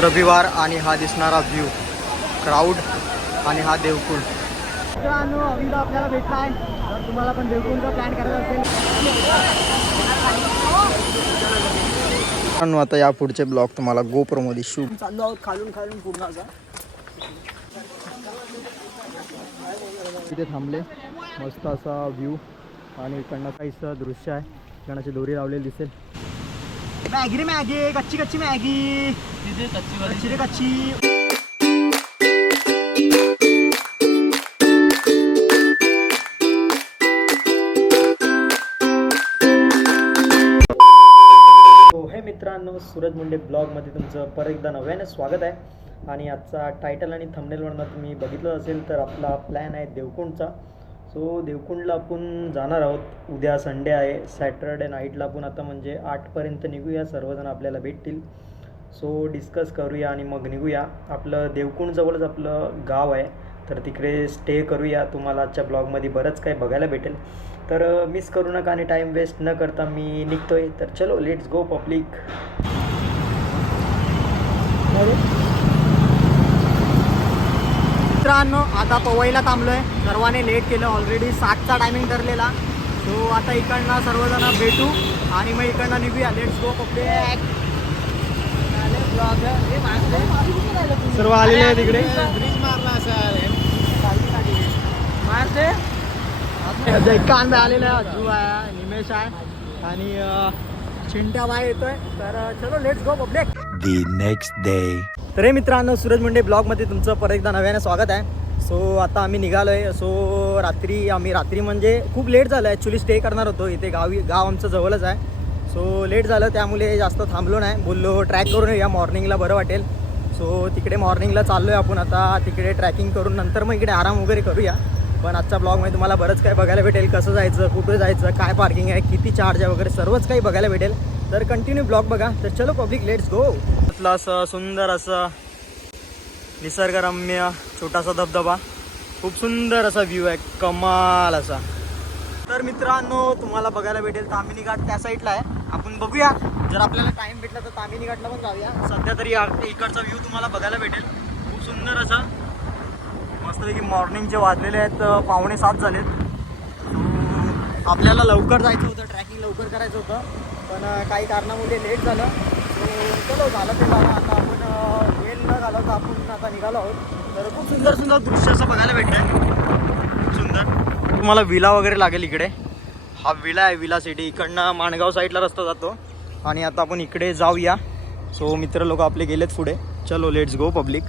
रविवार आणि हा दिसणारा व्ह्यू, क्राऊड आणि हा देवकुंड. मित्रांनो अविंदा आपल्याला भेटला आहे. जर तुम्हाला पण देवकुंडचा प्लॅन करायचा असेल मित्रांनो, आता या पुढचे ब्लॉग तुम्हाला गोप्रोमध्ये शूट. चाललो आहोत खालून खालून पूर्णाचा. तिथे थांबले, मस्त असा व्ह्यू आणि इकडनं काहीच दृश्य आहे. इकडनं दोरी लावलेली दिसेल. मॅगी रे मॅगी, कच्ची कच्ची मॅगी, कच्ची रे कच्ची. मित्रांनो, सूरज मुंडे ब्लॉगमध्ये तुमचं परत एकदा नव्याने स्वागत आहे. आणि आजचा टायटल आणि थंबनेलवरनं तुम्ही बघितलं असेल तर आपला प्लॅन आहे देवकुंडचा. सो देवकुंडला आपण जाणार आहोत. उद्या संडे आहे, सॅटरडे नाईटला आपण आता म्हणजे 8पर्यंत निघूया. सर्वजण आपल्याला भेटतील. सो डिस्कस करूया आणि मग निघूया. आपलं देवकुंडजवळच आपलं गाव आहे, तर तिकडे स्टे करूया. तुम्हाला आजच्या ब्लॉगमध्ये बरंच काही बघायला भेटेल, तर मिस करू नका आणि टाईम वेस्ट न करता मी निघतोय. तर चलो, लेट्स गो पब्लिक. मित्रांनो, आता पवईला थांबलो आहे. सर्वांनी लेट केलं, ऑलरेडी 7चा टायमिंग ठरलेला. सो आता इकडनं सर्वजण भेटू आणि मग इकडनं निघूया. Let's go public. सर्व आलेले आहे तिकडे. जयकांत आलेला आहे, अजू आहे, निमेश आहे आणि चिंट्या बाय येतोय. तर चलो, let's go public. The next day. तर हे मित्रांनो, सूरज मुंडे ब्लॉगमध्ये तुमचं परत एकदा नव्याने स्वागत आहे. सो आता आम्ही निघालो आहे. सो रात्री म्हणजे खूप लेट झालं. ॲक्च्युली स्टे करणार होतो इथे. गाव आमचं जवळच आहे. सो लेट झालं, त्यामुळे जास्त थांबलो नाही. बोललो ट्रॅक करून येऊया, मॉर्निंगला बरं वाटेल. सो तिकडे मॉर्निंगला चाललो आहे आपण आता. तिकडे ट्रॅकिंग करून नंतर मग इकडे आराम वगैरे करूया. पण आजच्या ब्लॉगमध्ये तुम्हाला बरंच काही बघायला भेटेल. कसं जायचं, कुठे जायचं, काय पार्किंग आहे, किती चार्ज आहे वगैरे सर्वच काही बघायला भेटेल. तर कंटिन्यू ब्लॉग बघा. तर चलो पब्लिक, लेट्स गो. त्यातलं असं सुंदर असं निसर्गरम्य छोटासा धबधबा, खूप सुंदर असा व्ह्यू आहे, कमाल असा. तर मित्रांनो, तुम्हाला बघायला भेटेल तामिनी घाट त्या साईडला आहे. आपण बघूया, जर आपल्याला टाईम भेटला तर तामिनी घाटला पण जाऊया. सध्या तरी इकडचा व्ह्यू तुम्हाला बघायला भेटेल, खूप सुंदर असा. मस्तपैकी मॉर्निंगचे वाजलेले आहेत 6:45 झालेत. आपल्याला लवकर जायचं होतं, ट्रॅकिंग लवकर करायचं होतं, पण काही कारणामुळे लेट झालं. चलो, झालं ते झालं. आता आपण वेळ न घालवता आपण आता निघालो आहोत. तर खूप सुंदर सुंदर दृश्य असं बघायला भेटतं, खूप सुंदर. तुम्हाला विला वगैरे लागेल इकडे. हा विला आहे, विला सिटी. इकडनं माणगाव साईडला रस्ता जातो आणि आता आपण इकडे जाऊया. सो मित्र लोक आपले गेलेत पुढे. चलो, लेट्स गो पब्लिक.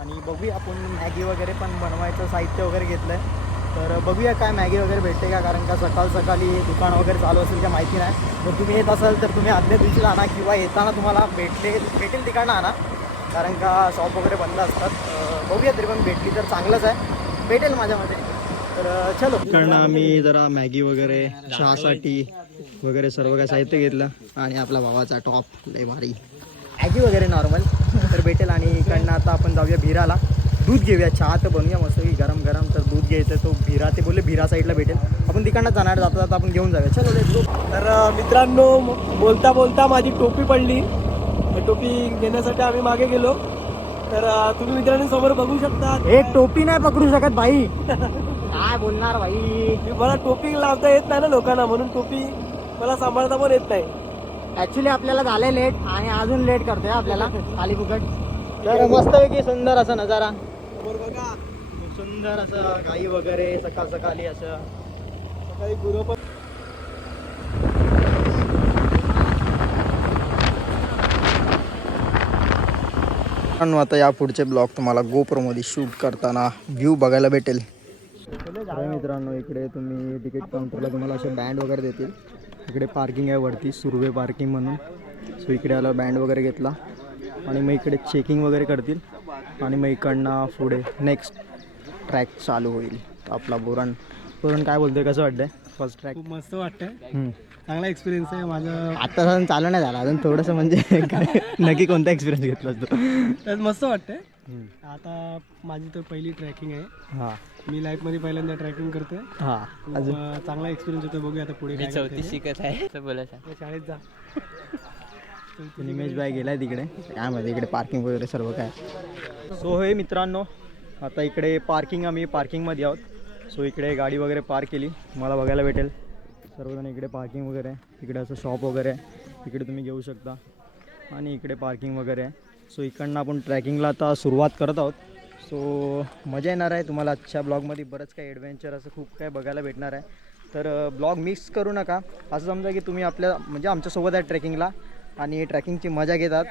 आणि बघूया, आपण मॅगी वगैरे पण बनवायचं साहित्य वगैरे घेतलं आहे. तर बघूया काय मॅगी वगैरे भेटते का, कारण का सकाळी दुकान वगैरे चालू असेल का माहिती नाही. जर तुम्ही येत असाल तर तुम्ही आदल्या दिवशी आणा, किंवा येताना तुम्हाला भेटेल तिकडनं आणा, कारण का शॉप वगैरे बंद असतात. बघूया, तरी पण भेटली तर चांगलंच आहे, भेटेल माझ्यामध्ये. तर चलो, इकडनं आम्ही जरा मॅगी वगैरे, चहासाठी वगैरे सर्व काय साहित्य घेतलं. आणि आपला भावाचा टॉप लय भारी मॅगी वगैरे नॉर्मल तर भेटेल. आणि इकडनं आता आपण जाऊया भिराला, दूध घेऊया. चहा तर बनवूया मस्त गरम गरम. तर दूध घ्यायचं, तो भिरा, ते बोलले भिरा साईडला भेटेल. आपण तिकडनं जाणार, जाता जाता आपण घेऊन जाऊया. चलो, लेट्स गो. तर मित्रांनो, बोलता बोलता माझी टोपी पडली. टोपी घेण्यासाठी आम्ही मागे गेलो. तर तुम्ही मित्रांनो समोर बघू शकता. एक टोपी नाही पकडू शकत भाई. काय बोलणार भाई, मला टोपी लावता येत नाही ना लोकांना, म्हणून टोपी मला सांभाळता पण येत नाही. ऍक्च्युली आपल्याला झालंय लेट आणि अजून लेट करतोय आपल्याला खाली फुकट. तर मस्तपैकी सुंदर असा नजारा, बघा, खूप सुंदर असं गाई वगैरे सकाळी असं. सकाळी गुरु पण. आता या पुढचे ब्लॉग तुम्हाला गोप्रोमध्ये शूट करताना व्ह्यू बघायला भेटेल. मित्रांनो, इकडे तुम्ही तिकीट काउंटरला तुम्हाला असे बँड वगैरे देतील. इकडे पार्किंग आहे वरती, सुर्वे पार्किंग म्हणून. सो इकडे आला, बँड वगैरे घेतला आणि मग इकडे चेकिंग वगैरे करतील. आणि मग इकडनं पुढे नेक्स्ट ट्रॅक चालू होईल. आपला बोरण काय बोलतोय, कसं वाटतंय फर्स्ट ट्रॅक? खूप मस्त वाटतंय, चांगला एक्सपिरियन्स आहे माझं. आता चालू नाही झाला अजून, थोडंसं म्हणजे नक्की कोणता एक्सपिरियन्स घेतला असतो? तर मस्त वाटतंय. आता माझी तर पहिली ट्रॅकिंग आहे. हां, मी लाईफमध्ये पहिल्यांदा ट्रॅकिंग करतोय. हां, चांगला एक्सपिरियन्स होतो. बघूया आता पुढे काय. चौथी शिकत आहे बोलायचं. शाळेत जा. निमेश भाई गेलाय तिकडे, काय माहिती इकडे पार्किंग वगैरे सर्व काय. सो हे मित्रांनो, आता इकडे आम्ही पार्किंगमध्ये आहोत. सो इकडे गाडी वगैरे पार्क केली, तुम्हाला बघायला भेटेल सर्वजण. इकडे पार्किंग वगैरे आहे, इकडे असं शॉप वगैरे आहे, इकडे तुम्ही घेऊ शकता. आणि इकडे पार्किंग वगैरे आहे. सो इकडनं आपण ट्रॅकिंगला आता सुरुवात करत आहोत. सो मजा येणार आहे तुम्हाला आजच्या ब्लॉगमध्ये. बरंच काही ॲडव्हेंचर असं खूप काही बघायला भेटणार आहे. तर ब्लॉग मिक्स करू नका. असं समजा की तुम्ही म्हणजे आमच्यासोबत आहे ट्रेकिंगला आणि ट्रॅकिंगची मजा घेतात.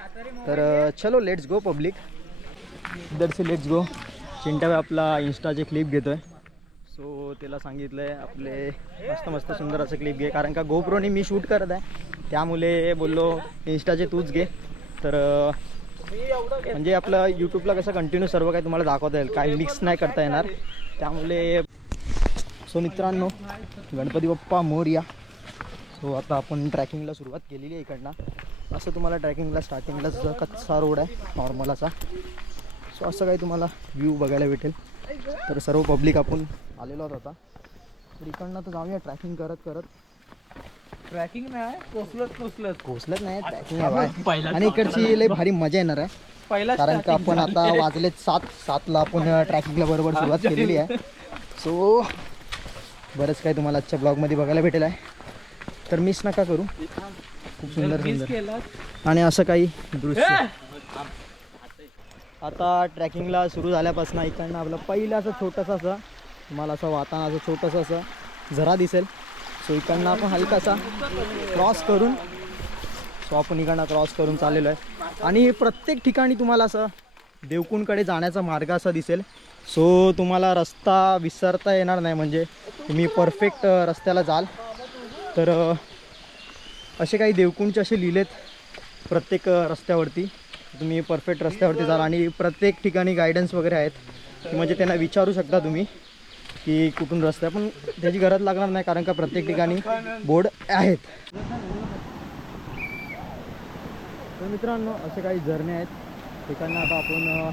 तर चलो लेट्स गो पब्लिक, इधर से लेट्स गो. चिंट्या आपला इंस्टाचे क्लिप घेतो आहे. सो त्याला सांगितलं आहे आपले मस्त सुंदर असं क्लिप घे, कारण का गोप्रोने मी शूट करत आहे, त्यामुळे बोललो इंस्टाचे तूच घे. तर म्हणजे आपलं यूट्यूबला कसं कंटिन्यू सर्व काही तुम्हाला दाखवता येईल, काय मिक्स नाही करता येणार, त्यामुळे. सो मित्रांनो, गणपती बाप्पा मोरया. सो आता आपण ट्रॅकिंगला सुरुवात केलेली आहे इकडनं. असं तुम्हाला ट्रॅकिंगला स्टार्टिंगलाच कच्चा रोड आहे नॉर्मल असा. सो असं काही तुम्हाला व्ह्यू बघायला भेटेल. तर सर्व पब्लिक आपण आलेलो आहोत आता. तर इकडनं तर जाऊया ट्रॅकिंग करत. ट्रॅकिंग नाही, पोचलंच नाही, ट्रॅकिंग आहे. आणि इकडची लई भारी मजा येणार आहे, पहिला कारण का आपण आता वाजलेत 7:07 आपण ट्रॅकिंगला बरोबर सुरुवात केलेली आहे. सो बरंच काही तुम्हाला आजच्या ब्लॉगमध्ये बघायला भेटेल आहे, तर मिस नका करू. खूप सुंदर आणि असं काही दृश्य. आता ट्रॅकिंगला सुरू झाल्यापासून इकडनं आपलं पहिलं असं छोटंसं असं तुम्हाला असं वातावरण असं छोटंसं असं झरा दिसेल. सो इकडनं आपण हलकासा क्रॉस करून आपण इकडनं क्रॉस करून चाललेलो आहे. आणि प्रत्येक ठिकाणी तुम्हाला असं देवकुंडकडे जाण्याचा मार्ग असा दिसेल. सो तुम्हाला रस्ता विसरता येणार नाही, म्हणजे तुम्ही परफेक्ट रस्त्याला जाल. तर असे काही देवकुंडचे असे लिहिलेत प्रत्येक रस्त्यावरती, तुम्ही परफेक्ट रस्त्यावरती जाल. आणि प्रत्येक ठिकाणी गायडन्स वगैरे आहेत, की म्हणजे त्यांना विचारू शकता तुम्ही की कुठून रस्ता आहे, पण त्याची गरज लागणार नाही, कारण का प्रत्येक ठिकाणी बोर्ड आहेत. तर मित्रांनो, असे काही झरणे आहेत, ठिकाणी आता आपण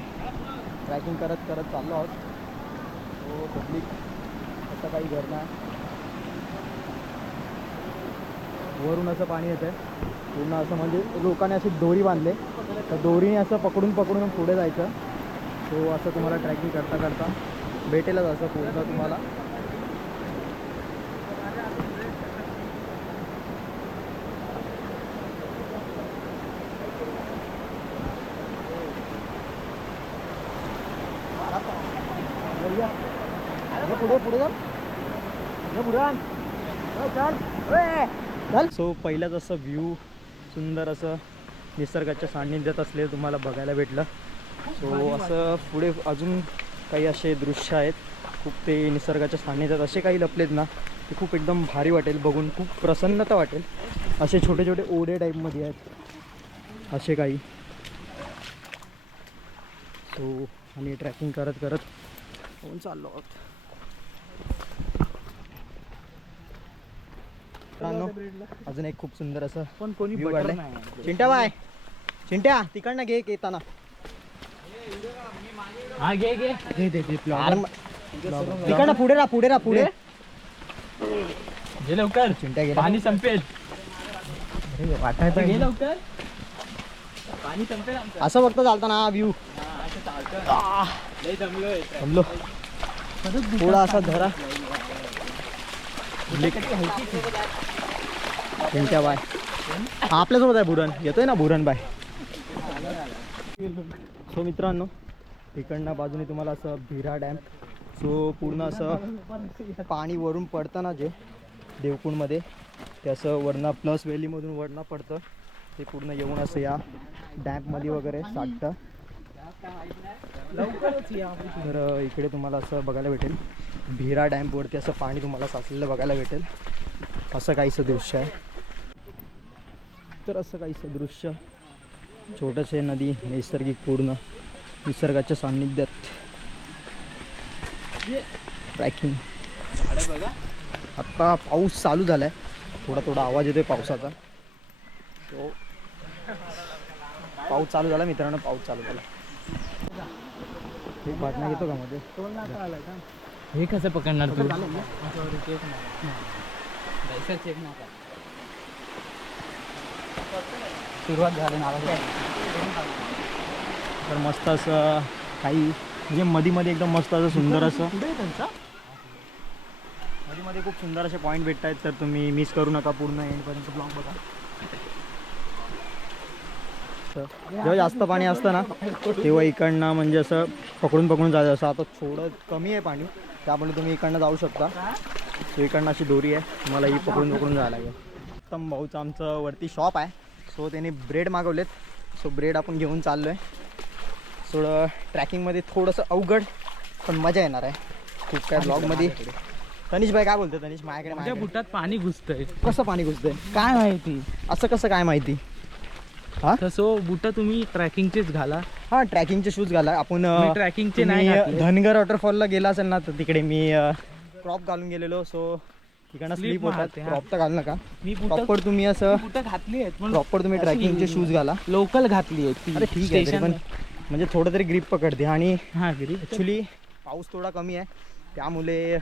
ट्रॅकिंग करत चाललो आहोत. तो पब्लिक असं काही झरणं आहे, वरून असं पाणी येतं आहे पूर्ण असं, म्हणजे लोकांनी अशी दोरी बांधले, तर दोरीने असं पकडून पुढे जायचं. तो असं तुम्हाला ट्रॅकिंग करता भेटेलच असं पूर्ण तुम्हाला. सो पहिलाच असं व्ह्यू सुंदर असं निसर्गाच्या सान्निध्यात असलेलं तुम्हाला बघायला भेटलं. सो असं पुढे अजून काही असे दृश्य आहेत, खूप ते निसर्गाच्या सान्निध्यात असे काही लपलेत ना, ते खूप एकदम भारी वाटेल बघून, खूप प्रसन्नता वाटेल. असे छोटे ओढे टाईपमध्ये आहेत असे काही. सो आणि ट्रॅकिंग करत होऊन चाललो आहोत. अजून एक खूप सुंदर असं पण कोणी व्ह्यू काढलंय. चिंट्या तिकडनं घे येताना. हा घे तिकडनं पुढे राहा पुढे. घे लवकर, चिंट्या घे, पाणी संपेल. वाटायचं घे लवकर, पाणी संपेल आमचं. असं फक्त चालताना व्ह्यू. लय दमलोय. थांबलो थोडा असा धरा. चिंट्या बाय आपल्यासोबत आहे, बुरण येतोय ना, बुरण बाय. सो मित्रांनो, इकडनं बाजूने तुम्हाला असं भिरा डॅम. सो पूर्ण असं पाणी वरून पडतं ना जे देवकुंडमध्ये, ते असं वरनं प्लस व्हॅलीमधून वरनं पडतं, ते पूर्ण येऊन असं या डॅममध्ये वगैरे साठतं. तर इकडे तुम्हाला असं बघायला भेटेल, भिरा डॅमवरती असं पाणी तुम्हाला साचलेलं बघायला भेटेल. असं काहीसं दृश्य आहे. तर असं काहीसं दृश्य, छोटंसं नदी, नैसर्गिक पूर्ण निसर्गाच्या सान्निध्यात ट्रॅकिंग. आत्ता पाऊस चालू झाला आहे, थोडा आवाज येतोय पावसाचा. तो पाऊस चालू झाला मित्रांनो, पाऊस चालू झाला. एक बातम्या घेतो का मध्ये? हे कसं पकडणार तू? सुरुवात झाली नारळ. तर मस्त असं काही म्हणजे मध्ये एकदम मस्त असं सुंदर असं मध्ये खूप सुंदर असे पॉईंट भेटत आहेत. तर तुम्ही मिस करू नका, पूर्ण एंडपर्यंत ब्लॉग बघा. जेव्हा जास्त पाणी असतं ना तेव्हा इकडनं म्हणजे असं पकडून जायचं. असं आता थोडं कमी आहे पाणी, त्यामुळे तुम्ही इकडनं जाऊ शकता. सो इकडनं अशी दोरी आहे, तुम्हाला ही पकडून जायला लागेल. उत्तम भाऊचं आमचं वरती शॉप आहे. सो त्यांनी ब्रेड मागवलेत. सो ब्रेड आपण घेऊन चाललो आहे. थोडं ट्रॅकिंगमध्ये थोडंसं अवघड पण मजा येणार आहे खूप काय ब्लॉगमध्ये. तनिष भाई काय बोलतो? तनिष माझ्या बुटात पाणी घुसतंय. कसं पाणी घुसतंय काय माहिती? असं कसं काय माहिती? हां तसं बुट तुम्ही ट्रॅकिंगचेच घाला. हां ट्रॅकिंगचे शूज घाला. आपण ट्रॅकिंगचे नाही घातले. धनगर वॉटरफॉलला गेला असेल ना तर तिकडे मी क्रॉप घालून गेलेलो. सो तिकडनं स्लीप होतात. क्रॉप तर घाल नका. मी प्रॉपर तुम्ही असं बुट घातली आहेत पण प्रॉपर तुम्ही ट्रॅकिंगचे शूज घाला. लोकल घातली आहेत. अरे ठीक आहे तरी पण म्हणजे थोडं तरी ग्रीप पकडते. आणि हा गिरी ॲक्च्युली पाऊस थोडा कमी आहे त्यामुळे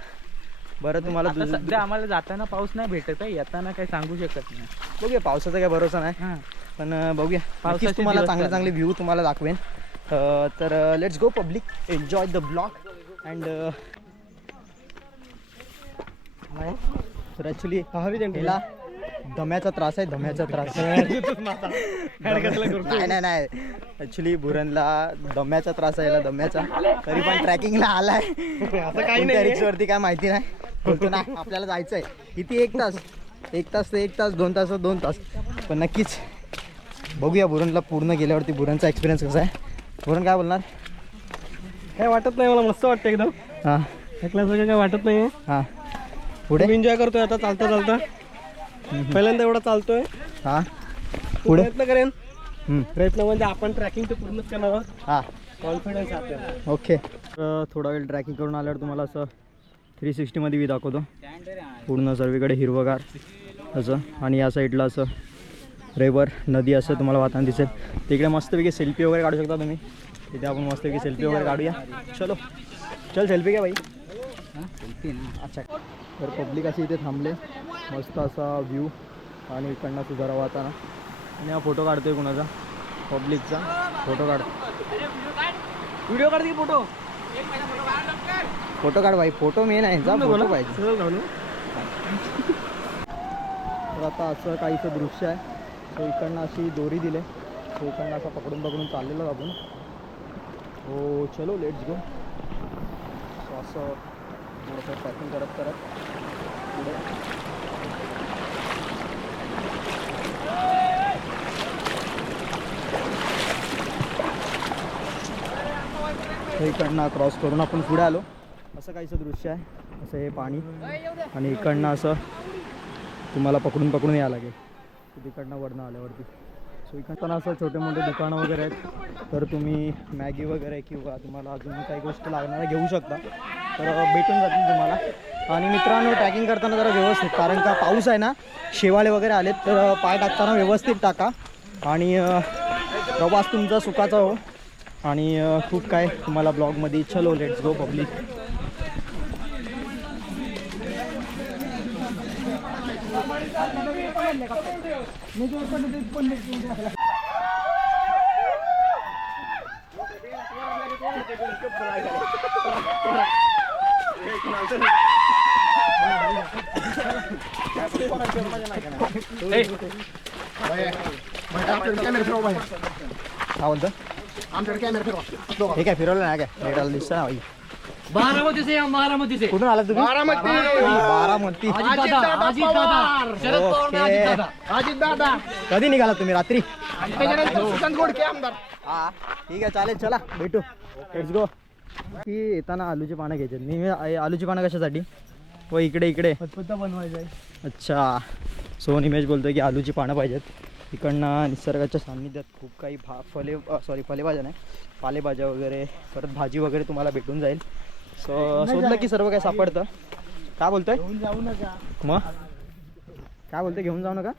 बरं तुम्हाला सध्या आम्हाला जाताना पाऊस नाही भेटत आहे, येताना काही सांगू शकत नाही. बघूया, पावसाचा काही भरोसा नाही हां पण बघूया. पावसाचे नक्कीच तुम्हाला दिवस चांगले चालू. चांगले व्ह्यू तुम्हाला दाखवेन. तर let's go public, enjoy the blog. And तर ॲक्च्युली हिला दम्याचा त्रास आहे. दम्याचा त्रास नाही ॲक्च्युली बुरणला दम्याचा त्रास आहे. याला दम्याचा, तरी पण ट्रॅकिंगला आलाय. असं काही नाही, रिक्सवरती काय माहिती नाही. बोलतो ना आपल्याला जायचं आहे. किती 1 तास ते 1 तास 2 तास 2 तास पण नक्कीच बघूया बुरणला पूर्ण गेल्यावरती बुरणचा एक्सपिरियन्स कसा आहे. बुरण काय बोलणार? काय वाटत नाही मला, मस्त वाटतं एकदम. हां ऐकल्यासारखं काय वाटत नाही. हां पुढे एन्जॉय करतोय आता चालता पहिल्यांदा एवढा चालतोय. हां पुढे प्रयत्न करेन. प्रयत्न म्हणजे आपण ट्रॅकिंग तर पूर्णच करणार आहोत. हां कॉन्फिडन्स आपल्याला. ओके. तर थोडा वेळ ट्रॅकिंग करून आल्यावर तुम्हाला असं 360मध्ये व्ह्यू दाखवतो. पूर्ण सर्वीकडे हिरवगार असं आणि या साईडला असं रेवर नदी असं तुम्हाला वाहताना दिसेल. तिकडे मस्तपैकी सेल्फी वगैरे काढू शकता तुम्ही. तिथे आपण मस्तपैकी सेल्फी वगैरे काढूया. चल सेल्फी घ्या बाई. अच्छा. तर पब्लिक अशी इथे थांबले, मस्त असा व्ह्यू आणि इकडनं सुधारा वाहताना. आणि हा फोटो काढतोय कुणाचा? पब्लिकचा फोटो काढ. व्हिडिओ काढते फोटो. फोटो काढ भाई, फोटो मेन आहे. जा फोटो पाहिजे. तर आता असं काहीचं दृश्य आहे. सो इकडनं अशी दोरी दिले. सो इकडनं असं पकडून चाललेलो आपण. हो चलो लेट्स गो. सो असं थोडंसं ट्रॅकिंग करत पुढे इकडनं क्रॉस करून आपण पुढे आलो. असं काहीचं दृश्य आहे. असं हे पाणी आणि इकडनं असं तुम्हाला पकडून यावं लागेल तिकडनं वरनं आल्यावरती. सो इकडनं असं छोटे मोठे दुकानं वगैरे आहेत. तर तुम्ही मॅगी वगैरे किंवा तुम्हाला अजून काही गोष्टी लागणाऱ्या घेऊ शकता. तर भेटून जातील तुम्हाला. आणि मित्रांनो ट्रॅकिंग करताना जरा व्यवस्थित, कारण का पाऊस आहे ना, शेवाळे वगैरे आलेत, तर पाय टाकताना व्यवस्थित टाका. आणि प्रवास तुमचा सुखाचा हो. आणि खूप काय तुम्हाला ब्लॉगमध्ये. चलो लेट्स गो पब्लिक. काय बोलतं? हे काय फिरवलं नाही काय? भेटायला दिसतं ना भाई. बारामती से हम बारामती से. कुठून आला तुम्ही? बारामती. कधी निघाला तुम्ही? रात्री? हा ठीक आहे चालेल, चला भेटू. Let's go. की येताना आलूची पानं घ्यायचे. मी आलूची पानं कशासाठी? व इकडे पत्ता बनवायचा आहे. अच्छा. सो निमेश बोलतोय की आलूची पानं पाहिजेत. इकडनं निसर्गाच्या सान्निध्यात खूप काही फलेभाज्या नाही, पालेभाज्या वगैरे, परत भाजी वगैरे तुम्हाला भेटून जाईल. सो शोधलं की सर्व काही सापडतं. काय बोलतोय? घेऊन जाऊ नका. मग काय बोलतोय? घेऊन जाऊ नका?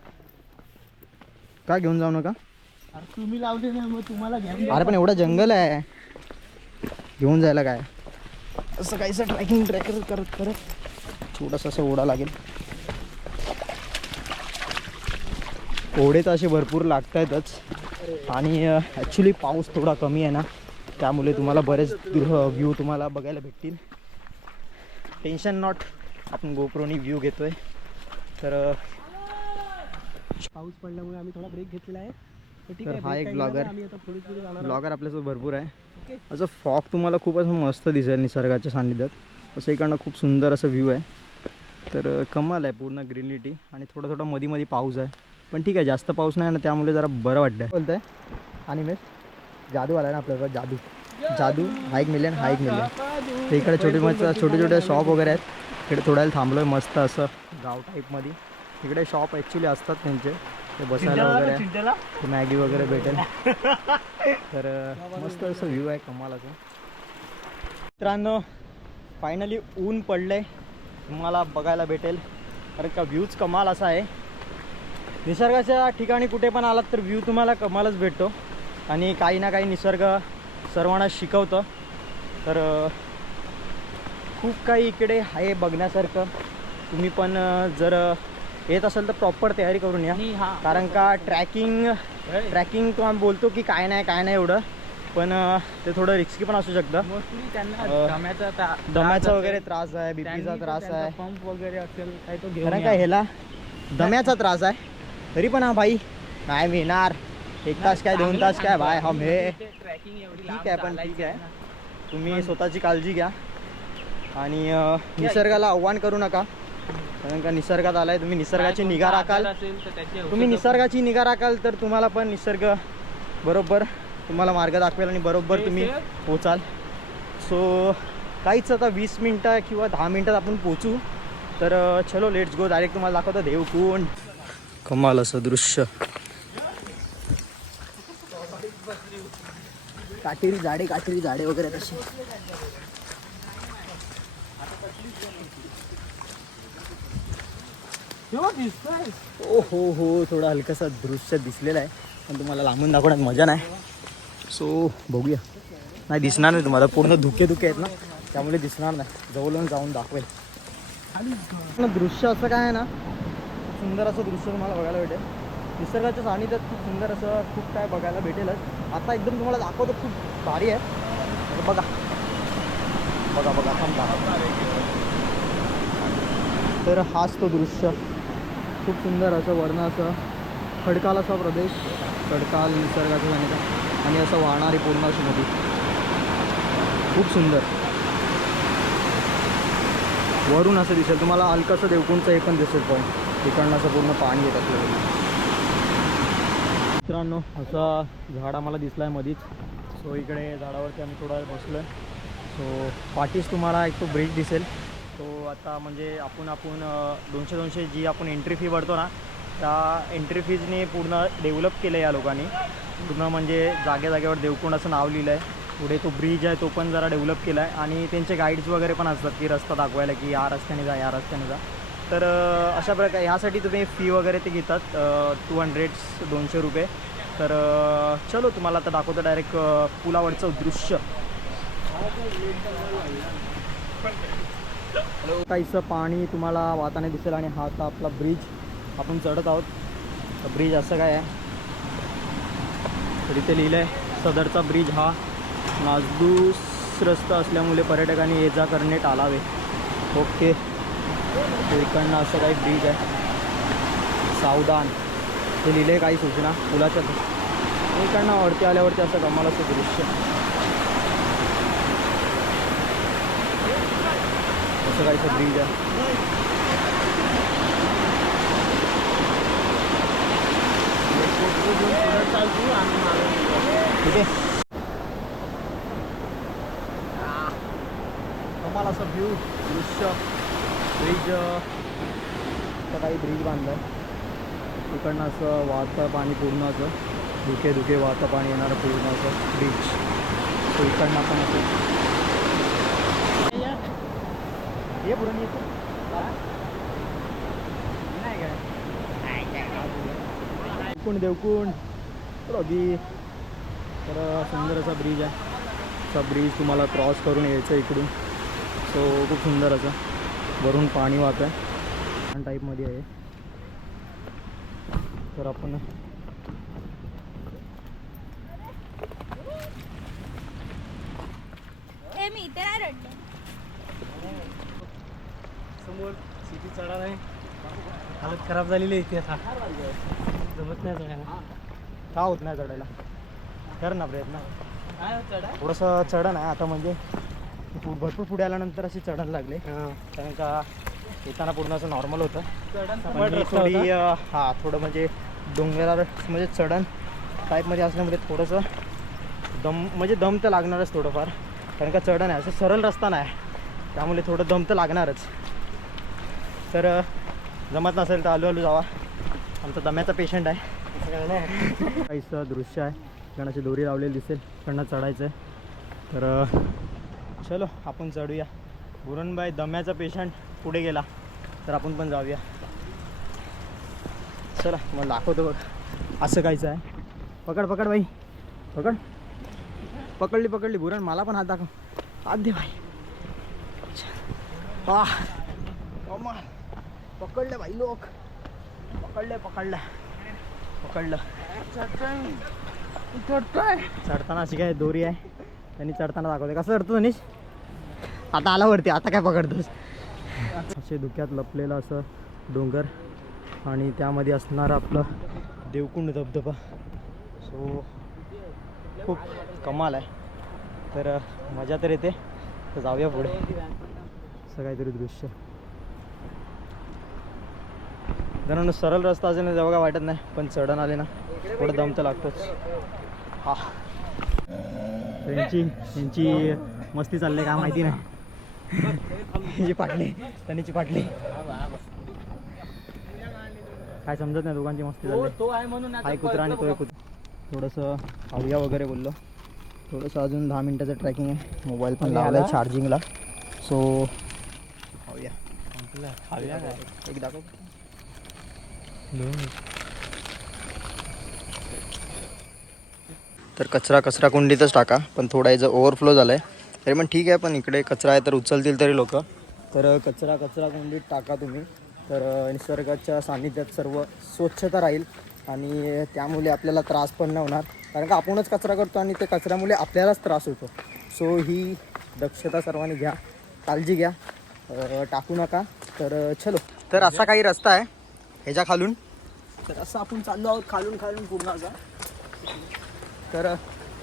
काय घेऊन जाऊ नका? तुम्ही लावले ना, मग तुम्हाला घ्या. अरे पण एवढं जंगल आहे, घेऊन जायला काय? असं काहीसं ट्रॅकिंग करत छोटंसं असं ओढा लागेल. ओढे तर असे भरपूर लागत आहेतच आणि ॲक्च्युली पाऊस थोडा कमी आहे ना, त्यामुळे तुम्हाला बरेच व्ह्यू तुम्हाला बघायला भेटतील. टेन्शन नॉट, आपण गोप्रोनी व्ह्यू घेतो आहे. तर पाऊस पडल्यामुळे आम्ही थोडा ब्रेक घेतलेला आहे. तर ठीक तर आहे, हा break एक काय ब्लॉगर घेणार, आम्ही आता थोडी थोडी जाणार आहोत. ब्लॉगर आपल्यासोबत भरपूर आहे. ओके. असं फॉग तुम्हाला खूप असं मस्त दिसेल निसर्गाच्या सान्निध्यात. असं इकडनं खूप सुंदर असं व्ह्यू आहे. तर कमाल आहे, पूर्ण ग्रीनिटी आणि थोडा थोडा मध्ये मध्ये पाऊस आहे. पण ठीक आहे, जास्त पाऊस नाही ना, त्यामुळे जरा बरं वाटतं. बोलतंय आणि मी जादू आला ना आपल्याकडे, जादू जादू हा 1 मिलियन हा 1 मिलियन. तर इकडे छोटे छोटे शॉप वगैरे आहेत. इकडे थोड्या वेळ थांबलो आहे मस्त असं गाव टाईपमध्ये. इकडे शॉप ॲक्च्युली असतात त्यांचे, ते बसायला वगैरे, ते मॅगी वगैरे भेटेल. तर मस्त असं व्ह्यू आहे कमालाचं. मित्रांनो फायनली ऊन पडलं आहे, तुम्हाला बघायला भेटेल. कारण का व्ह्यूज कमाल असा आहे. निसर्गाच्या ठिकाणी कुठे पण आलात तर व्ह्यू तुम्हाला कमालच भेटतो. आणि काही ना काही निसर्ग सर्वांना शिकवतं. तर खूप काही इकडे आहे बघण्यासारखं. तुम्ही पण जर येत असेल तर प्रॉपर तयारी करून या. कारण का ट्रॅकिंग तो आम्ही बोलतो की काय नाही एवढं, पण ते थोडं रिस्की पण असू शकतं. मोस्टली त्यांना दम्याचा वगैरे त्रास आहे, बीपीचा त्रास आहे, पंप वगैरे असेल काही तो घेऊन कारण काय ह्याला दम्याचा त्रास आहे. तरी पण हा भाई काय मिळणार, 1 तास काय 2 तास काय भाई हम हे ट्रॅकिंग एवढी ठीक आहे. पण ठीक आहे, तुम्ही स्वतःची काळजी घ्या आणि निसर्गाला आव्हान करू नका. कारण का निसर्गात आलाय, तुम्ही निसर्गाची निगा राखाल, तर तुम्हाला पण निसर्ग बरोबर तुम्हाला मार्ग दाखवेल आणि बरोबर तुम्ही पोचाल. सो काहीच आता 20 मिनटं किंवा 10 मिनटात आपण पोचू. तर चलो लेट्स गो. डायरेक्ट तुम्हाला दाखवतो देवकुंड. कमाल असं दृश्य, काटेरी झाडे वगैरे तशी. ओ हो थोडा हलकासा दृश्य दिसलेला आहे, पण तुम्हाला लांबून दाखवण्यात मजा नाही. सो बघूया. नाही दिसणार नाही तुम्हाला, पूर्ण धुके आहेत ना, त्यामुळे दिसणार नाही. जवळून जाऊन दाखवेल. आणि दृश्य असं काय आहे ना, सुंदर असं दृश्य तुम्हाला बघायला भेटेल. निसर्गाच्या सानिध्यात खूप सुंदर असं खूप काय बघायला भेटेलच. आता एकदम तुम्हाला दाखवतो, खूप भारी आहे. बघा थांब दाखव. तर हाच तो दृश्य, खूप सुंदर असं वर्ण असं खडकाल असा प्रदेश, खडकाल निसर्गाचा सानिध्यात आणि असं वाहणारी पूर्ण अशी नदी, खूप सुंदर. वरून असं दिसेल तुम्हाला, हलकंसं देवकुंडचं हे पण दिसेल, पण तिकडनं असं पूर्ण पाणी येत असलं. मित्रांनो असा झाड आम्हाला दिसला आहे मधीच. सो इकडे झाडावरती आम्ही थोडा वेळ बसलो आहे. सो पाठीच तुम्हाला एक तो ब्रिज दिसेल. तो आता म्हणजे आपण 200 जी आपण एंट्री फी भरतो ना, त्या एंट्री फीजने पूर्ण डेव्हलप केलं आहे या लोकांनी. पूर्ण म्हणजे जागेवर देवकुंड असं नाव लिहिलं आहे. पुढे तो ब्रिज आहे तो पण जरा डेव्हलप केला आहे आणि त्यांचे गाईड्स वगैरे पण असतात की रस्ता दाखवायला की या रस्त्याने जा. तर अशा प्रकारे ह्यासाठी तुम्ही फी वगैरे ते घेतात 200 रुपये. तर चलो तुम्हाला आता दाखवतो डायरेक्ट पुलावरचं दृश्य. काहीसं पाणी तुम्हाला वाहताना दिसेल आणि हा आता आपला ब्रिज आपण चढत आहोत. ब्रिज असं काय आहे तर इथे लिहिलं आहे, सदरचा ब्रिज हा नासधूस रस्ता असल्यामुळे पर्यटकांनी ये जा करणे टाळावे. ओके, इकडनं असं काही ब्रिज आहे, सावधान ते लिहिले काही सूचना पुलाच्या. इकडनं वरती आल्यावरती असं कमाल असं दृश्य, असं काहीचं ब्रिज आहे. ठीक आहे, कमाल असं व्ह्यू दृश्य. ब्रिज काही ब्रिज बांधलं आहे. इकडनं असं वाहतं पाणी पूर्ण असं धुके वाहतं पाणी येणारं पूर्ण असं ब्रिज. तो इकडनं पण असं हे पुढे येतो देवकुंड रवी. तर सुंदर असा ब्रिज आहे. असा ब्रिज तुम्हाला क्रॉस करून यायचं इकडून. सो खूप सुंदर असं वरून पाणी वाहतं आहे टाईपमध्ये आहे. तर आपण मी इथे नाही रडले. समोर सिटी चढा नाही, हालत खराब झालेली आहे इथे आता. जमत नाही चढायला. का होत नाही चढायला? कर ना प्रयत्न. काय चढा? थोडंसं चढण आहे आता, म्हणजे भरपूर पुढे आल्यानंतर अशी चढायला लागले. कारण का येताना पूर्ण असं नॉर्मल होतं. पण ही थोडी हा थोडं म्हणजे डोंगरावर म्हणजे चढण टाईपमध्ये असल्यामुळे थोडंसं दम तर लागणारच थोडंफार. कारण का चढण आहे, असं सरळ रस्ता नाही, त्यामुळे थोडं दम तर लागणारच. तर जमत नसेल तर हळूहळू जावा, आमचा दम्याचा पेशंट आहे. काहीचं दृश्य आहे, कारण अशी दोरी लावलेली दिसेल, कडनं चढायचं आहे. तर चलो आपण चढूया. बुरणबाई दम्याचा पेशंट पुढे गेला, तर आपण पण जाऊया. चला मग दाखवतो बघ. असं काहीचं आहे. पकड पकड बाई, पकड. पकडली बुरण. मला पण हात दाखव. हात दे बाई. पकडले बाई लोक. पकडलं चढताना अशी काय दोरी आहे, त्यांनी चढताना दाखवते. कसं चढतो तनीश? आता आला वरती, आता काय पकडतोस? असे धुक्यात लपलेलं असं डोंगर आणि त्यामध्ये असणारं आपलं देवकुंड धबधबा. सो खूप कमाल आहे. तर मजा तर येते. तर जाऊया पुढे. असं काहीतरी दृश्य. जरा सरळ रस्ता असेल ना तेव्हा काय वाटत नाही, पण चढण आले ना थोडं दम तर लागतोच. हा यांची मस्ती चालली काय माहिती नाही. यांची पाटली, त्यांची पाटली, काय समजत नाही. दोघांची मस्ती चालली. तो आहे म्हणून हाय कुत्रा आणि तो एक कुत्रा. थोडंसं खाऊया वगैरे बोललो. थोडंसं अजून 10 मिनटाचं ट्रॅकिंग आहे. मोबाईल पण लावला आहे चार्जिंगला. सो खाऊया. खाऊया काय? एक दाखव. तर कचरा कुंडीतच टाका, पण थोडा याचा ओव्हरफ्लो झाला आहे. तरी पण ठीक आहे, पण इकडे कचरा आहे तर उचलतील तरी लोक. तर कचरा कुंडीत टाका तुम्ही. तर निसर्गाच्या सान्निध्यात सर्व स्वच्छता राहील आणि त्यामुळे आपल्याला त्रास पण नाही होणार. कारण का आपणच कचरा करतो आणि त्या कचऱ्यामुळे आपल्यालाच त्रास होतो. सो ही दक्षता सर्वांनी घ्या, काळजी घ्या, टाकू नका. तर चलो. तर असा काही रस्ता आहे ह्याच्या खालून. तर असं आपण चाललो आहोत खालून पूर्ण असा. तर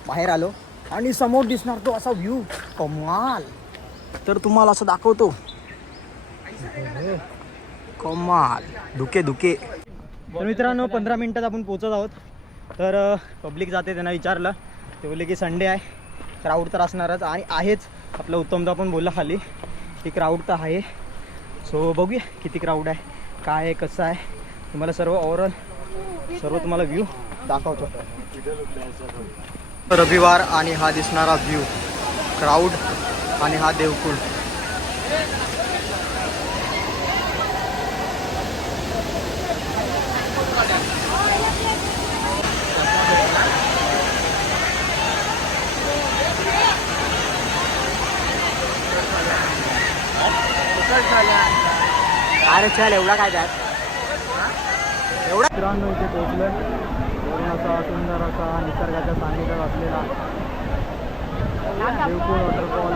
बाहेर आलो आणि समोर दिसणार तो असा व्ह्यू कमाल. तर तुम्हाला असं दाखवतो. कमाल. धुके. तर मित्रांनो 15 मिनटात आपण पोहोचत आहोत. तर पब्लिक जाते, त्यांना विचारलं, ते बोलले की संडे आहे, क्राऊड तर असणारच आणि आहेच. आपलं उत्तमदा पण बोलला खाली की क्राऊड तर आहे. सो बघूया किती क्राऊड आहे, काय आहे, कसं आहे. तुम्हाला सर्व ओव्हरऑल तुम्हाला व्ह्यू दाखवतो. रविवार आणि हा दिसणारा व्ह्यू, क्राऊड आणि हा देवकुंड. अरे चल, एवढा काय त्यात एवढा. मित्रांनो इथे पोहोचलोय. वरून असा सुंदर असा निसर्गाच्या सान्निध्यात असलेला देवकुंड वॉटरफॉल.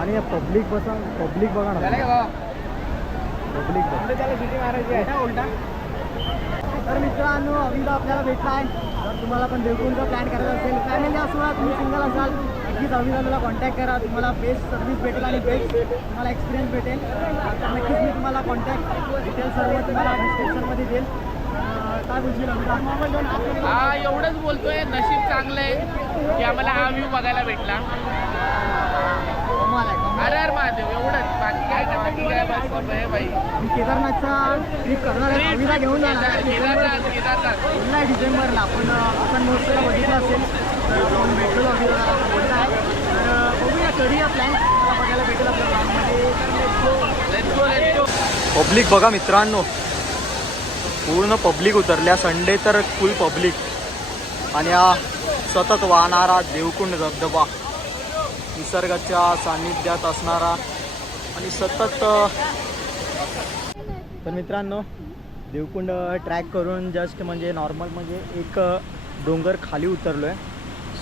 आणि पब्लिक बघा ना, पब्लिक उलटा. तर मित्रांनो अविदा आपल्याला भेटला आहे. जर तुम्हाला पण देवकुंडचा प्लॅन करायचा असेल, फॅमिली असो, तुम्ही सिंगल असाल, नक्कीच अविदाला कॉन्टॅक्ट करा. तुम्हाला बेस्ट सर्व्हिस भेटेल आणि बेस्ट तुम्हाला एक्सपिरियन्स भेटेल. तर नक्कीच मी तुम्हाला कॉन्टॅक्ट डिटेल्स सर्व तुम्हाला डिस्क्रिप्शनमध्ये देईल. काय बोलशील अविदा? हा एवढंच बोलतोय, नशीब चांगलं आहे की आम्हाला हा व्ह्यू बघायला भेटला. अरे अरे महादेव, एवढंच, बाकी काय नाही. बाकी काय बस आहे बाई. मी केदारनाथचा ट्रिप करणार आहे, अविदा घेऊन जाणार. केदारनाथ बोलला आहे डिसेंबरला. आपण कोकण महोत्सवला बघितलं असेल तर आपण भेटलो अविदा बोलला आहे. तर बघूया करूया प्लॅन, बघायला भेटेल आपल्या प्लॅनमध्ये. पब्लिक बघा मित्रांनो, पूर्ण पब्लिक उतरल्या. संडे तर फुल पब्लिक. आणि हा सतत वाहणारा देवकुंड धबधबा, निसर्गाच्या सान्निध्यात असणारा आणि सतत. तर मित्रांनो देवकुंड ट्रॅक करून जस्ट म्हणजे नॉर्मल म्हणजे एक डोंगर खाली उतरलो आहे.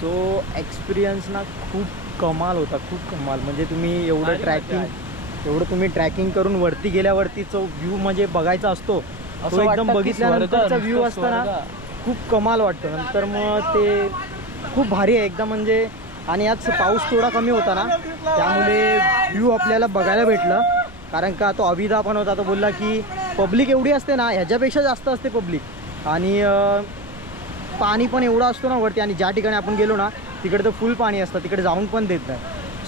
सो एक्सपिरियन्स ना खूप कमाल होता, खूप कमाल. म्हणजे तुम्ही एवढं तुम्ही ट्रॅकिंग करून वरती गेल्यावरती जो व्ह्यू म्हणजे बघायचा असतो तो एकदम बघितल्यानंतरचा व्ह्यू असताना खूप कमाल वाटतो. नंतर मग ते खूप भारी आहे एकदम म्हणजे. आणि आज पाऊस थोडा कमी होता ना त्यामुळे व्ह्यू आपल्याला बघायला भेटलं. कारण का तो अविदा पण होता, तो बोलला की पब्लिक एवढी असते ना ह्याच्यापेक्षा जास्त असते पब्लिक. आणि पाणी पण एवढं असतो ना वरती. आणि ज्या ठिकाणी आपण गेलो ना तिकडे तर फुल पाणी असतं, तिकडे जाऊन पण देत नाही.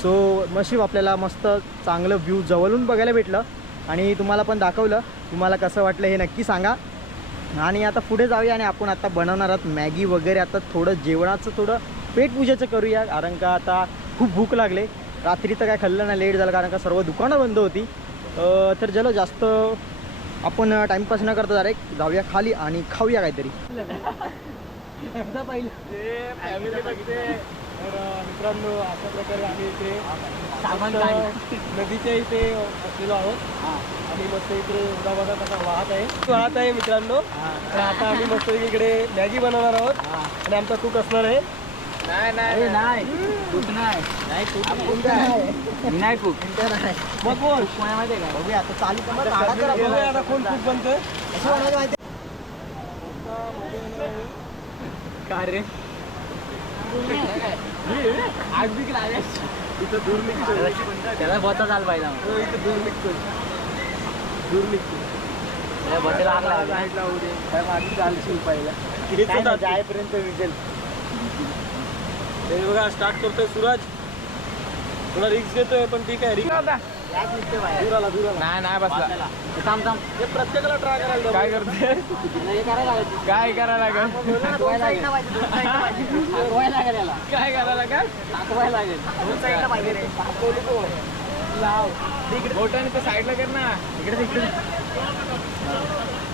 सो नशीब आपल्याला मस्त चांगलं व्ह्यू जवळून बघायला भेटलं आणि तुम्हाला पण दाखवलं. तुम्हाला कसं वाटलं हे नक्की सांगा. आणि आता पुढे जाऊया आणि आपण आता बनवणार आहोत मॅगी वगैरे. आता थोडं जेवणाचं थोडं पेटपूजेचं करूया कारण का आता खूप भूक लागले. रात्री तर काय खाल्लं नाही, लेट झालं कारण का सर्व दुकानं बंद होती. तर चलो जास्त आपण टाईमपास न करता डायरेक्ट जाऊया खाली आणि खाऊया काहीतरी. तर मित्रांनो अशा प्रकारे आम्ही इथे नदीच्या इथे असलेलो आहोत आणि मस्त इकडे उदा बघा कसा वाहत आहे मित्रांनो. तर आता आम्ही मस्त इकडे मॅगी बनवणार आहोत आणि आमचा तूक असणार आहे. मग कोण बघूया आता चालू बघूया आता कोण तूक बनतोय. काय रे इथं दूर निघतोय, त्याला बता चाल पाहिजे इथं दूर निघतोय. जायपर्यंत विजेल. हे बघा स्टार्ट करतोय सूरज. थोडा रिक्स घेतोय पण ठीक आहे. नाही बसला. हे प्रत्येकाला ट्राय करायला काय करते काय करायला लागेल काय करायला लागेल बोटाने तर साईडला कर ना. इकडे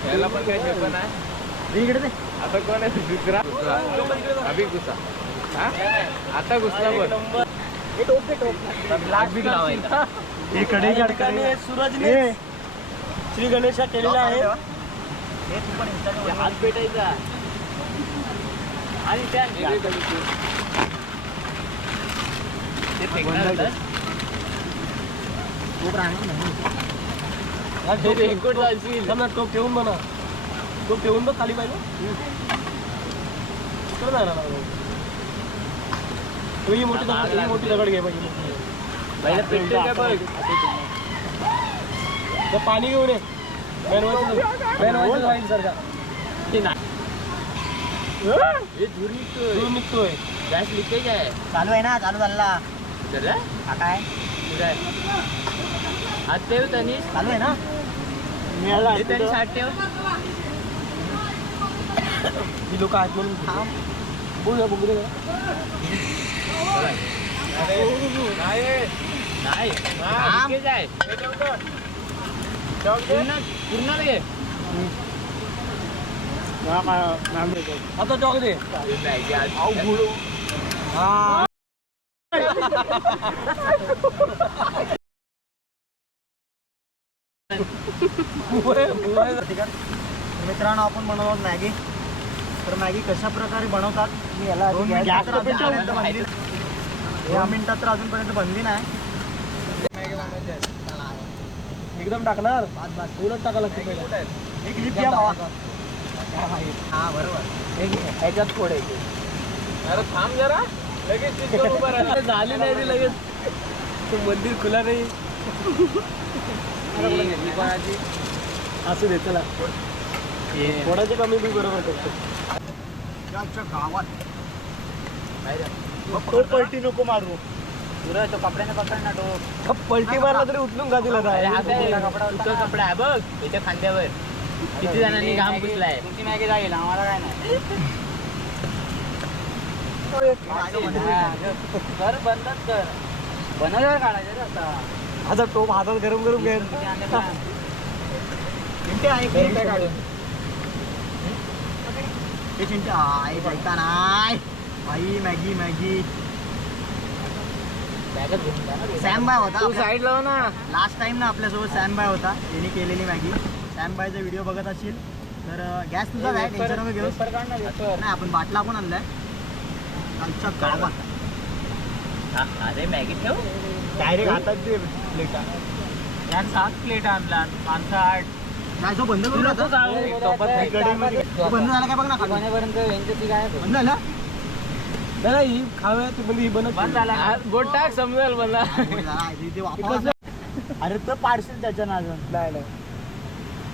याला पण काही झेपण आहे. इकडे आता कोण आहे दुसरा अभि घुसा. आता घुसला बघ. इकडे ठिकाणी सूरजने श्री गणेशा केलेला आहे. हात पेटायचा आणि टोप ठेवून म्हणा. टोप ठेवून बघ खाली पाहिजे. ही मोठी दगड घे पाहिजे. पाणी घेऊन ये. सारखा धूर निघतोय. गॅस लिकेज आहे. चालू आहे ना, चालू झाला काय हात ठेव तनिष. चालू आहे ना. तनिष हात ठेव. ही लोक आहेत म्हणून बोलूया बघू नाही लिकेज आहे. पूर्ण घे. आता चॉक दे. मित्रांनो आपण बनवतो मॅगी. तर मॅगी कशा प्रकारे बनवतात मी याला 2 मिनिटात तर अजूनपर्यंत बनली नाही. एकदम टाकणार पूर्णच टाकायला लागते पहिला. एक लिप घ्या भावा. हा बरोबर. ह्याच्यात थोडे. अरे थांब जरा लगेच उभं राहिला. झाली नाही ती लगेच. मंदिर खुला नाही. असू दे चला. कोणाची कमी बी बरोबर करतो. गावात तो पलटी नको मारू. तो कपड्याने पकड ना तो. पलटी मारला तरी उचलून का दिला कपडा आहे बघ याच्या खांद्यावर. किती जणांनी घाम पुसलाय. तुमची मॅगी जाईल आम्हाला काय नाही. कर बंदच कर. बनवल्यावर काढायचं आता. आता टोप हातात गरम गरम घे. चिंटे आहे ते चिंटे आहे जायका नाही भाई. मॅगी सॅम बाय होता. तू साईड लाव ना. लास्ट टाइम ना आपल्यासोबत सॅम बाय होता. त्यांनी केलेली मॅगी. सॅम बायचा व्हिडिओ बघत असशील तर गॅस तुझा काय टेन्शन नको घेऊ. नाही आपण बाटला पण आणलाय कालच्या गावात. अरे मॅगी ठेव डायरेक्ट हातात दे प्लेटा. यार 7 प्लेट आणला 5-8 काय जो बंद करू आता बंद झाला काय बघ ना खाण्यापर्यंत बंद झालं. नाही ही खाव्या ती म्हणजे ही बनत बंद झाला गोट टाक समजेल मला. ते वापस. अरे तर पार्सल त्याच्या नाजून. नाही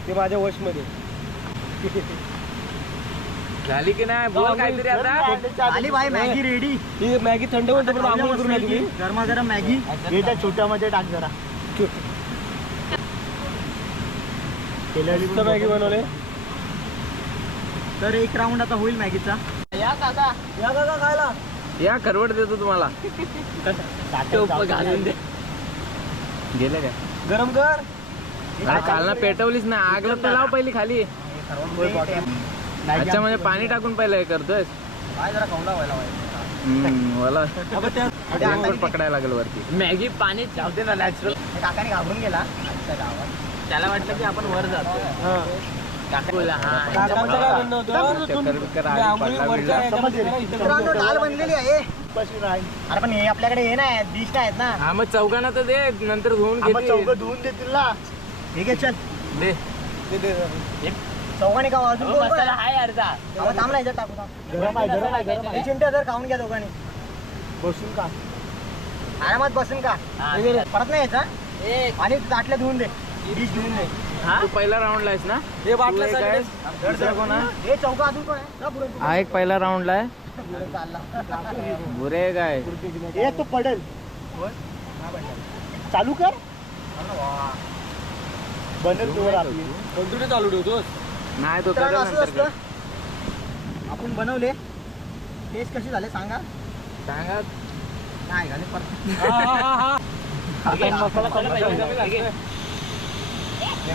ते माझ्या वश मध्ये झाली की नाही बोल काहीतरी आता. आली भाई मॅगी रेडी. ही मॅगी थंड होते पण आंघोळ करून तुम्ही गरमागरम मॅगी हे त्या छोट्यामध्ये टाक जरा. मस्त मॅगी बनवले. तर एक राऊंड आता होईल मॅगीचा. या काका खायला या करवट देतो तुम्हाला. घालून दे. गेले काय गरम कर. काल ना पेटवलीच ना आगला तर लाव पहिली खाली. अच्छा म्हणजे पाणी टाकून पहिलं हे करतोय. काय जरा खाऊन लावायला मला पकडायला लागेल वरती. मॅगी पाणी चावते ना नॅचरल. काकाने घाबरून गेला आजच्या गावात. त्याला वाटलं की आपण वर जातो. काका बोला काकांचं काय म्हणणं मित्रांनो डाळ बनलेली आहे. अरे पण हे आपल्याकडे हे नाही डिश नाही आहेत ना. हा मग चौघांना तर दे नंतर धुवून चौघ धुवून देतील ना. हे घे चल दे. चौघांनी खाऊ. अजून कोण कोण आहे? आहे अर्धा. थांबला याच्यात टाकू थांब. गरम आहे. चिमट्या जर खाऊन घ्या दोघांनी. बसून का आरामात बसून का परत नाही यायचा. आणि ताटल्या धुवून दे. डिश धुवून दे. तू पहिला राऊंडला आहेस ना. हे बाटला काय हे चौघ अजून कोण आहे? जा पुढे. हा एक पहिला राऊंडला आहे. चालला. बुरे काय हे तो पडेल. चालू कर. बनेल तोवर आपली. कंटिन्यू चालू ठेवतोस. नाही तो मित्रांनो, करेल असं नंतर असतं. आपण बनवले टेस्ट कशी झाले सांगा. सांगा. नाही झाले परत.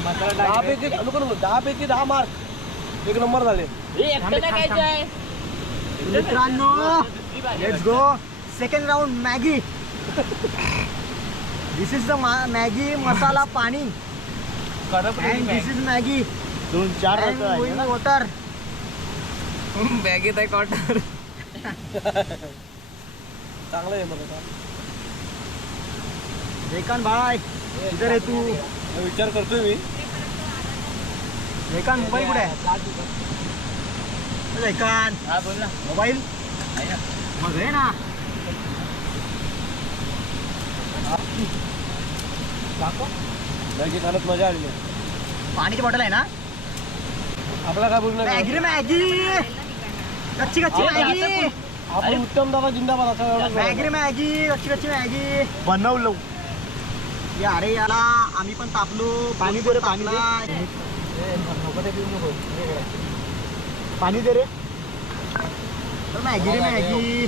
मसाला 10 पैकी 10 मार्क. 1 नंबर झाले. मित्रांनो let's go. Second round Maggi. This is the Maggi masala पाणी. And this is Maggi 2-4 water. बॅगेत आहे कॉटर. चांगलं आहे मग. रेकान भाई इधर आहे तू. विचार करतोय मी. रेकान मोबाईल कुठे आहे? रेकान बोल ना. मोबाईल मग आहे ना. मॅगी खाण्यात मजा आली नाही. पाण्याची बॉटल आहे ना. आपला काय बोलणं मॅगी रे मॅगी. कच्ची कच्ची मॅगी. आपण उत्तम दादा जिंदाबाद असा मॅगी रे मॅगी. कच्ची कच्ची मॅगी बनवलो. या अरे याला आम्ही पण तापलो. पाणी दे रे. पाणी दे. पाणी दे रे. मॅगी रे मॅगी.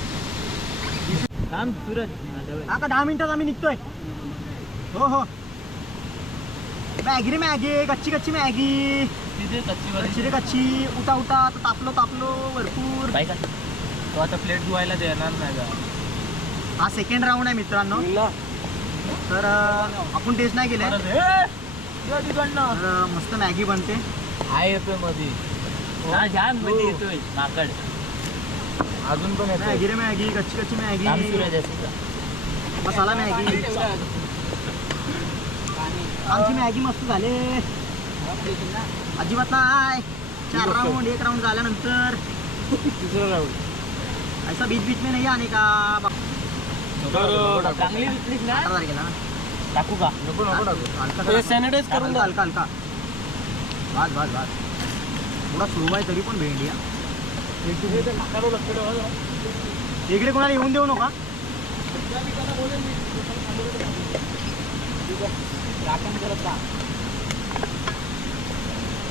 आता 10 मिनिटात आम्ही निघतोय. हो हो. मॅगी रे मॅगी. कच्ची कच्ची मॅगी. कच्ची रे कच्ची. उठा उठा. आता तापलो भरपूर. तो आता प्लेट धुवायला देणार नाही का. हा सेकंड राऊंड आहे मित्रांनो. तर आपण टेस्ट नाही केलंय. तर मस्त मॅगी बनते. आहे येतोय मध्ये. येतोय माकड. अजून पण येतोय. मॅगी रे मॅगी. कच्ची कच्ची मॅगी. मसाला मॅगी. आमची मॅगी मस्त झाले. अजिबात नाही. 4 राऊंड. 1 राऊंड झाल्यानंतर तिसरं राऊंड. ऐसा बीच बीच में नहीं आने का. चांगली दिसलीस ना. 18 तारखेला ना. टाकू का नको नको टाकू. हे सॅनिटाईज करून द्या. हलका हलका. बस थोडा स्लो आहे तरी पण भेंडी. इकडे कोणाला येऊन देऊ नका.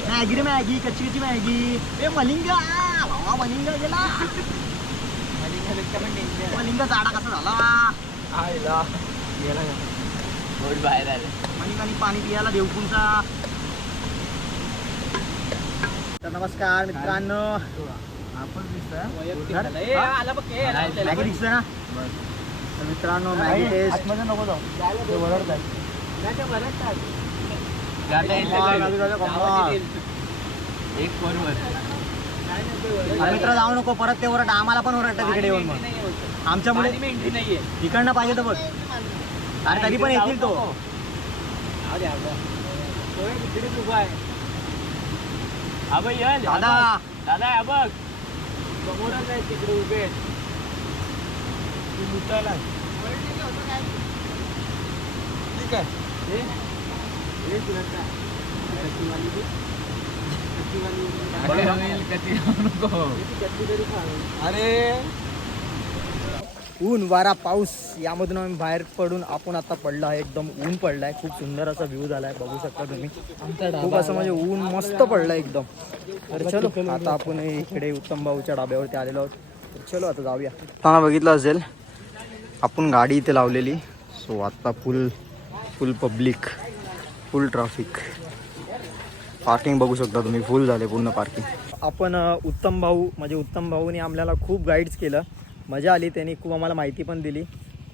मॅगी रे मॅगी. कच्ची कच्ची मॅगी. ए मलिंगा भावा. मलिंगा गेला. मलिंगा जाडा कसा झाला. बाहेर आले. मलिंगाने पाणी पियाला देवकुंचा. तर नमस्कार मित्रांनो. आपण दिसतोय. मॅगी दिसतोय ना. तर मित्रांनो मॅगी टेस्ट. नको जाऊ. ते वरड जाईल. मित्र जाऊ नको परत ते ओरडा आम्हाला पण ओरडतं तिकडे येऊन मग आमच्यामुळे इकडनं पाहिजे तर बघ अरे तरी पण येतील तो दादा दादा बघ समोरच आहे तिकडे उभे ठीक आहे अरे ऊन वारा पाऊस यामधून आम्ही बाहेर पडून आपण आता पडलो आहे एकदम ऊन पडलाय खूप सुंदर असा व्ह्यू झालाय बघू शकता तुम्ही खूप असं म्हणजे ऊन मस्त पडलं एकदम तर चलो आता आपण इकडे उत्तम भाऊच्या डाब्यावरती आलेलो आहोत तर चलो आता जाऊया हा बघितलं असेल आपण गाडी इथे लावलेली सो आता फुल पब्लिक फुल ट्रॅफिक पार्किंग बघू शकता तुम्ही फुल झाले पूर्ण पार्किंग आपण उत्तम भाऊनी आम्हाला खूप गाईड्स केलं मजा आली त्यांनी खूप आम्हाला माहिती पण दिली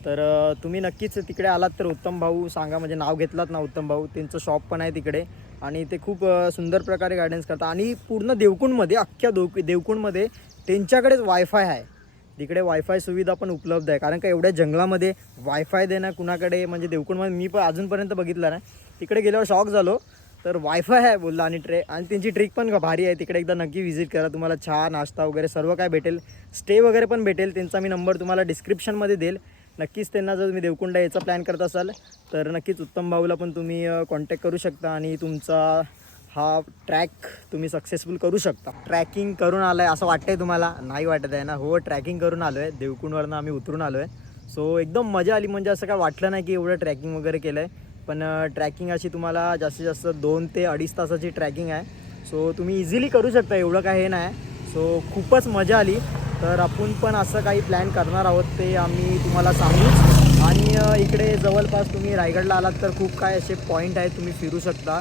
तर तुम्ही नक्कीच तिकडे आलात तर उत्तम भाऊ सांगा म्हणजे नाव घेतलात ना उत्तम भाऊ त्यांचं शॉप पण आहे तिकडे आणि ते खूप सुंदर प्रकारे गायडन्स करतात आणि पूर्ण देवकुंडमध्ये अख्ख्या देवकुंडमध्ये त्यांच्याकडेच वायफाय आहे तिकडे वायफाय सुविधा पण उपलब्ध आहे कारण का एवढ्या जंगलामध्ये वायफाय देणं कुणाकडे म्हणजे देवकुंडमध्ये मी पण अजूनपर्यंत बघितलं नाही तिकडे गेल्यावर शॉक झालो तर वायफाय आहे बोलला आणि आणि त्यांची ट्रिक पण भारी आहे तिकडे एकदा नक्की व्हिजिट करा तुम्हाला चहा नाश्ता वगैरे सर्व काय भेटेल स्टे वगैरे पण भेटेल त्यांचा मी नंबर तुम्हाला डिस्क्रिप्शनमध्ये देईल नक्कीच त्यांना जर तुम्ही देवकुंड याचा प्लॅन करत असाल तर नक्कीच उत्तम भाऊला पण तुम्ही कॉन्टॅक्ट करू शकता आणि तुमचा हा ट्रॅक तुम्ही सक्सेसफुल करू शकता ट्रॅकिंग करून आलं आहे असं वाटतंय तुम्हाला नाही वाटत आहे ना हो ट्रॅकिंग करून आलो आहे देवकुंडवरनं आम्ही उतरून आलो आहे सो एकदम मजा आली म्हणजे असं काय वाटलं नाही की एवढं ट्रॅकिंग वगैरे केलं आहे पण ट्रॅकिंग अशी तुम्हाला जास्तीत जास्त 2 ते 2.5 तासाची ट्रॅकिंग आहे सो तुम्ही इझिली करू शकता एवढं काय हे नाही सो खूपच मजा आली तर आपण पण असं काही प्लॅन करणार आहोत ते आम्ही तुम्हाला सांगूच आणि इकडे जवळपास तुम्ही रायगडला आलात तर खूप काय असे पॉईंट आहेत तुम्ही फिरू शकता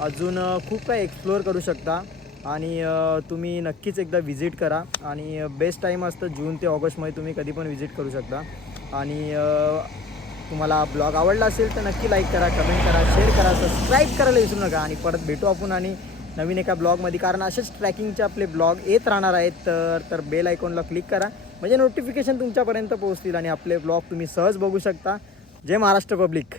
अजून खूप काय एक्सप्लोअर करू शकता आणि तुम्ही नक्कीच एकदा व्हिजिट करा आणि बेस्ट टाईम असतं जून ते ऑगस्टमध्ये तुम्ही कधी पण व्हिजिट करू शकता आणि तुम्हाला ब्लॉग आवडला असेल तर नक्की लाईक करा कमेंट करा शेअर करा सबस्क्राईब करायला विसरू नका आणि परत भेटू आपण आणि नवीन एका ब्लॉगमध्ये कारण असेच ट्रॅकिंगचे आपले ब्लॉग येत राहणार आहेत तर बेल आयकॉनला क्लिक करा म्हणजे नोटिफिकेशन तुमच्यापर्यंत पोहोचतील आणि आपले ब्लॉग तुम्ही सहज बघू शकता जय महाराष्ट्र पब्लिक